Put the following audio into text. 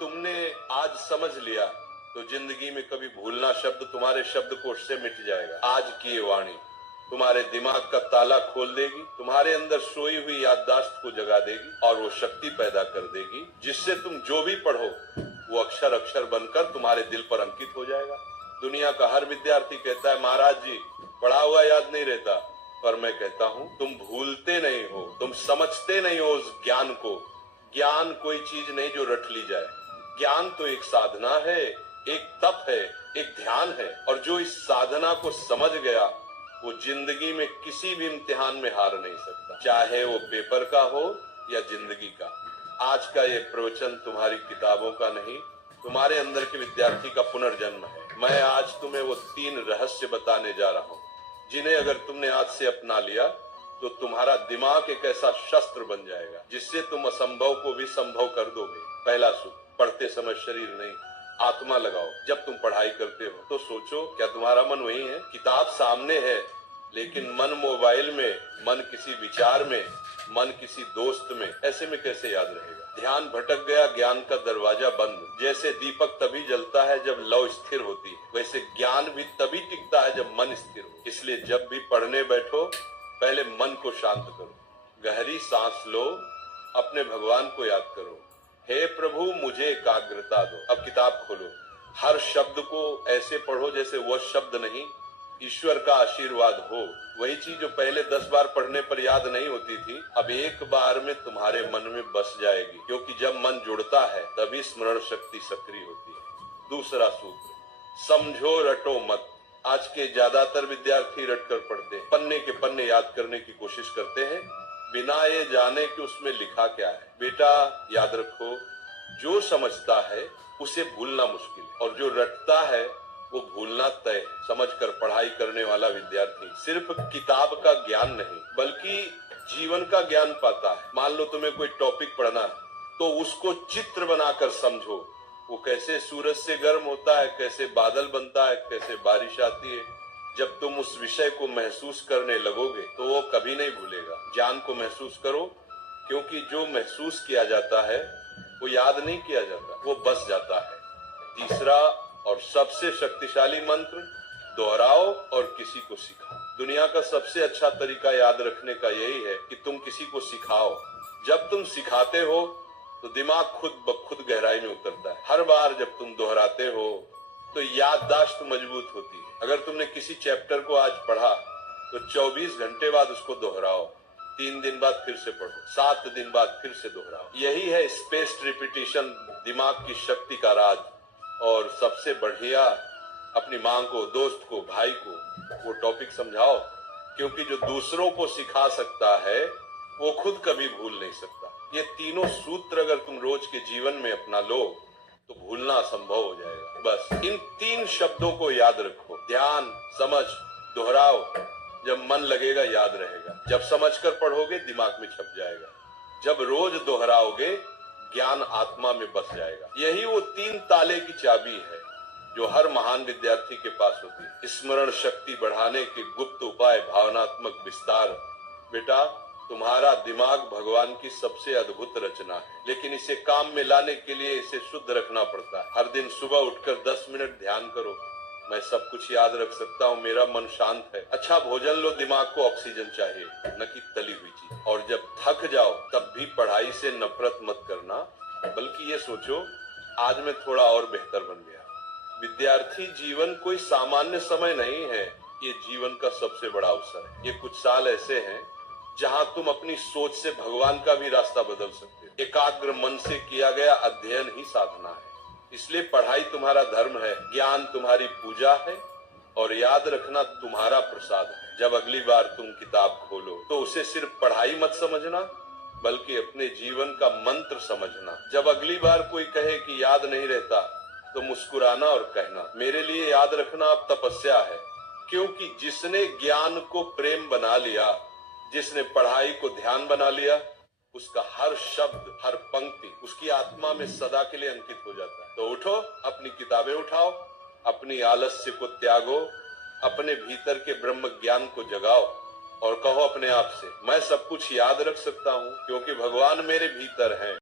तुमने आज समझ लिया तो जिंदगी में कभी भूलना शब्द तुम्हारे शब्दकोश से मिट जाएगा। आज की ये वाणी तुम्हारे दिमाग का ताला खोल देगी, तुम्हारे अंदर सोई हुई याददाश्त को जगा देगी और वो शक्ति पैदा कर देगी जिससे तुम जो भी पढ़ो वो अक्षर अक्षर बनकर तुम्हारे दिल पर अंकित हो जाएगा। दुनिया का हर विद्यार्थी कहता है महाराज जी पढ़ा हुआ याद नहीं रहता, पर मैं कहता हूँ तुम भूलते नहीं हो, तुम समझते नहीं हो उस ज्ञान को। ज्ञान कोई चीज नहीं जो रट ली जाए, ज्ञान तो एक साधना है, एक तप है, एक ध्यान है, और जो इस साधना को समझ गया वो जिंदगी में किसी भी इम्तिहान में हार नहीं सकता, चाहे वो पेपर का हो या जिंदगी का। आज का ये प्रवचन तुम्हारी किताबों का नहीं, तुम्हारे अंदर के विद्यार्थी का पुनर्जन्म है। मैं आज तुम्हें वो 3 रहस्य बताने जा रहा हूँ जिन्हें अगर तुमने आज से अपना लिया तो तुम्हारा दिमाग एक ऐसा शस्त्र बन जाएगा जिससे तुम असंभव को भी संभव कर दोगे। पहला सूत्र, पढ़ते समय शरीर नहीं आत्मा लगाओ। जब तुम पढ़ाई करते हो तो सोचो क्या तुम्हारा मन वही है? किताब सामने है लेकिन मन मोबाइल में, मन किसी विचार में, मन किसी दोस्त में, ऐसे में कैसे याद रहेगा? ध्यान भटक गया, ज्ञान का दरवाजा बंद। जैसे दीपक तभी जलता है जब लौ स्थिर होती है, वैसे ज्ञान भी तभी टिकता है जब मन स्थिर हो। इसलिए जब भी पढ़ने बैठो पहले मन को शांत करो, गहरी सांस लो, अपने भगवान को याद करो, हे प्रभु मुझे एकाग्रता दो। अब किताब खोलो, हर शब्द को ऐसे पढ़ो जैसे वह शब्द नहीं ईश्वर का आशीर्वाद हो। वही चीज जो पहले 10 बार पढ़ने पर याद नहीं होती थी अब एक बार में तुम्हारे मन में बस जाएगी, क्योंकि जब मन जुड़ता है तभी स्मरण शक्ति सक्रिय होती है। दूसरा सूत्र, समझो रटो मत। आज के ज्यादातर विद्यार्थी रटकर पढ़ते हैं, पन्ने के पन्ने याद करने की कोशिश करते हैं बिना ये जाने कि उसमें लिखा क्या है। बेटा याद रखो, जो समझता है उसे भूलना मुश्किल है और जो रटता है वो भूलना तय है। समझकर पढ़ाई करने वाला विद्यार्थी सिर्फ किताब का ज्ञान नहीं बल्कि जीवन का ज्ञान पाता है। मान लो तुम्हें कोई टॉपिक पढ़ना है तो उसको चित्र बनाकर समझो, वो कैसे सूरज से गर्म होता है, कैसे बादल बनता है, कैसे बारिश आती है। जब तुम उस विषय को महसूस करने लगोगे तो वो कभी नहीं भूलेगा। ज्ञान को महसूस करो, क्योंकि जो महसूस किया जाता है वो याद नहीं किया जाता, वो बस जाता है। तीसरा और सबसे शक्तिशाली मंत्र, दोहराओ और किसी को सिखाओ। दुनिया का सबसे अच्छा तरीका याद रखने का यही है कि तुम किसी को सिखाओ। जब तुम सिखाते हो तो दिमाग खुद ब खुद गहराई में उतरता है। हर बार जब तुम दोहराते हो तो याददाश्त मजबूत होती है। अगर तुमने किसी चैप्टर को आज पढ़ा तो 24 घंटे बाद उसको दोहराओ, 3 दिन बाद फिर से पढ़ो, 7 दिन बाद फिर से दोहराओ। यही है स्पेस्ड रिपीटिशन, दिमाग की शक्ति का राज। और सबसे बढ़िया, अपनी माँ को, दोस्त को, भाई को वो टॉपिक समझाओ, क्योंकि जो दूसरों को सिखा सकता है वो खुद कभी भूल नहीं सकता। ये तीनों सूत्र अगर तुम रोज के जीवन में अपना लो तो भूलना असंभव हो जाएगा। बस इन 3 शब्दों को याद रखो, ध्यान, समझ, दोहराओ। जब मन लगेगा याद रहेगा, जब समझकर पढ़ोगे दिमाग में छप जाएगा, जब रोज दोहराओगे ज्ञान आत्मा में बस जाएगा। यही वो 3 ताले की चाबी है जो हर महान विद्यार्थी के पास होती है। स्मरण शक्ति बढ़ाने के गुप्त उपाय, भावनात्मक विस्तार। बेटा तुम्हारा दिमाग भगवान की सबसे अद्भुत रचना है, लेकिन इसे काम में लाने के लिए इसे शुद्ध रखना पड़ता है। हर दिन सुबह उठकर 10 मिनट ध्यान करो, मैं सब कुछ याद रख सकता हूँ, मेरा मन शांत है। अच्छा भोजन लो, दिमाग को ऑक्सीजन चाहिए, न कि तली हुई चीज। और जब थक जाओ तब भी पढ़ाई से नफरत मत करना, बल्कि ये सोचो आज मैं थोड़ा और बेहतर बन गया। विद्यार्थी जीवन कोई सामान्य समय नहीं है, ये जीवन का सबसे बड़ा अवसर है। ये कुछ साल ऐसे हैं जहाँ तुम अपनी सोच से भगवान का भी रास्ता बदल सकते हो। एकाग्र मन से किया गया अध्ययन ही साधना है। इसलिए पढ़ाई तुम्हारा धर्म है, ज्ञान तुम्हारी पूजा है और याद रखना तुम्हारा प्रसाद है। जब अगली बार तुम किताब खोलो तो उसे सिर्फ पढ़ाई मत समझना बल्कि अपने जीवन का मंत्र समझना। जब अगली बार कोई कहे कि याद नहीं रहता तो मुस्कुराना और कहना, मेरे लिए याद रखना अब तपस्या है। क्योंकि जिसने ज्ञान को प्रेम बना लिया, जिसने पढ़ाई को ध्यान बना लिया, उसका हर शब्द, हर पंक्ति उसकी आत्मा में सदा के लिए अंकित हो जाता है। तो उठो, अपनी किताबें उठाओ, अपनी आलस्य को त्यागो, अपने भीतर के ब्रह्म ज्ञान को जगाओ और कहो अपने आप से, मैं सब कुछ याद रख सकता हूँ क्योंकि भगवान मेरे भीतर हैं।